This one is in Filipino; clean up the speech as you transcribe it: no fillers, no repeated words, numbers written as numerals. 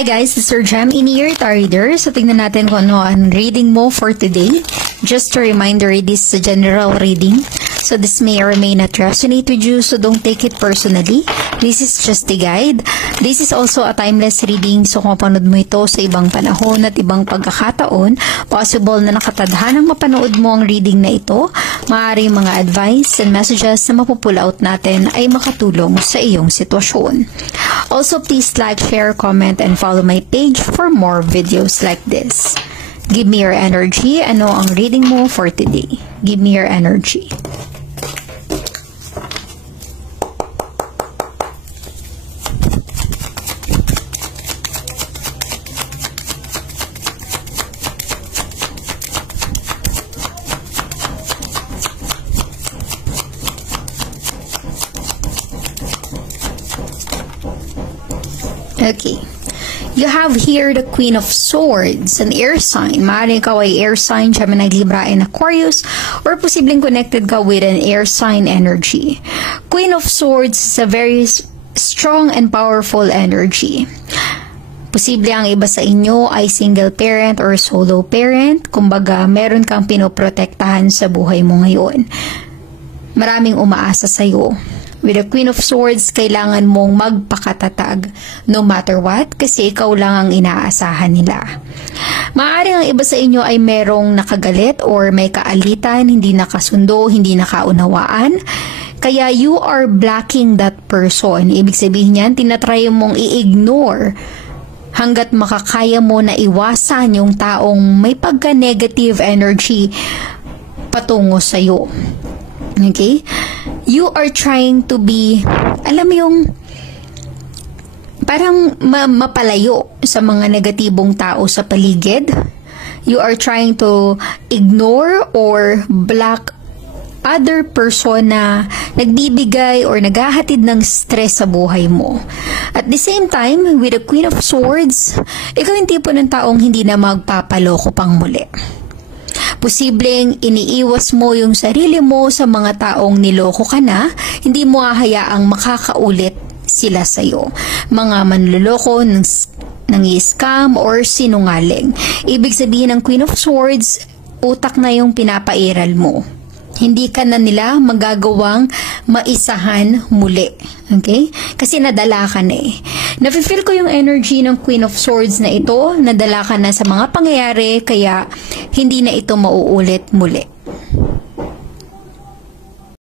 Hi guys, this is Sir Jem, in-ear reader. So tingnan natin kung ano ang reading mo for today. Just a reminder, this is a general reading. So this may or may not resonate with you, so don't take it personally. This is just a guide. This is also a timeless reading, so kung mapanood mo ito sa ibang panahon at ibang pagkakataon, possible na nakatadhanang mapanood mo ang reading na ito, maaaring mga advice and messages na mapupull out natin ay makatulong sa iyong sitwasyon. Also, please like, share, comment, and follow my page for more videos like this. Give me your energy. Ano ang reading mo for today? Give me your energy. Okay. You have here the Queen of Swords, an air sign. Maaaring ikaw ay air sign, Gemini, Libra, and Aquarius, or posibleng connected ka with an air sign energy. Queen of Swords is a very strong and powerful energy. Posible ang iba sa inyo ay single parent or solo parent. Kumbaga, meron kang pinoprotektahan sa buhay mo ngayon. Maraming umaasa sa'yo. With the Queen of Swords, kailangan mong magpakatatag no matter what kasi ikaw lang ang inaasahan nila. Maaaring ang iba sa inyo ay merong nakagalit or may kaalitan, hindi nakasundo, hindi nakaunawaan. Kaya you are blocking that person. Ibig sabihin niyan, tinatry mong i-ignore hanggat makakaya mo na iwasan yung taong may pagka-negative energy patungo sa'yo. Okay? You are trying to be, alam mo yung, parang mapalayo sa mga negatibong tao sa paligid. You are trying to ignore or block other person na nagbibigay or naghahatid ng stress sa buhay mo. At the same time, with the Queen of Swords, ikaw yung tipo ng taong hindi na magpapaloko pang muli. Posibleng iniiwas mo yung sarili mo sa mga taong niloko ka na, hindi mo hahayaang makakaulit sila sa'yo. Mga manloloko, nang-i-scam or sinungaling. Ibig sabihin ng Queen of Swords, utak na yung pinapairal mo. Hindi ka na nila magagawang maisahan muli. Okay? Kasi nadala ka na eh. Nafe-feel ko yung energy ng Queen of Swords na ito. Nadala ka na sa mga pangyayari, kaya hindi na ito mauulit muli.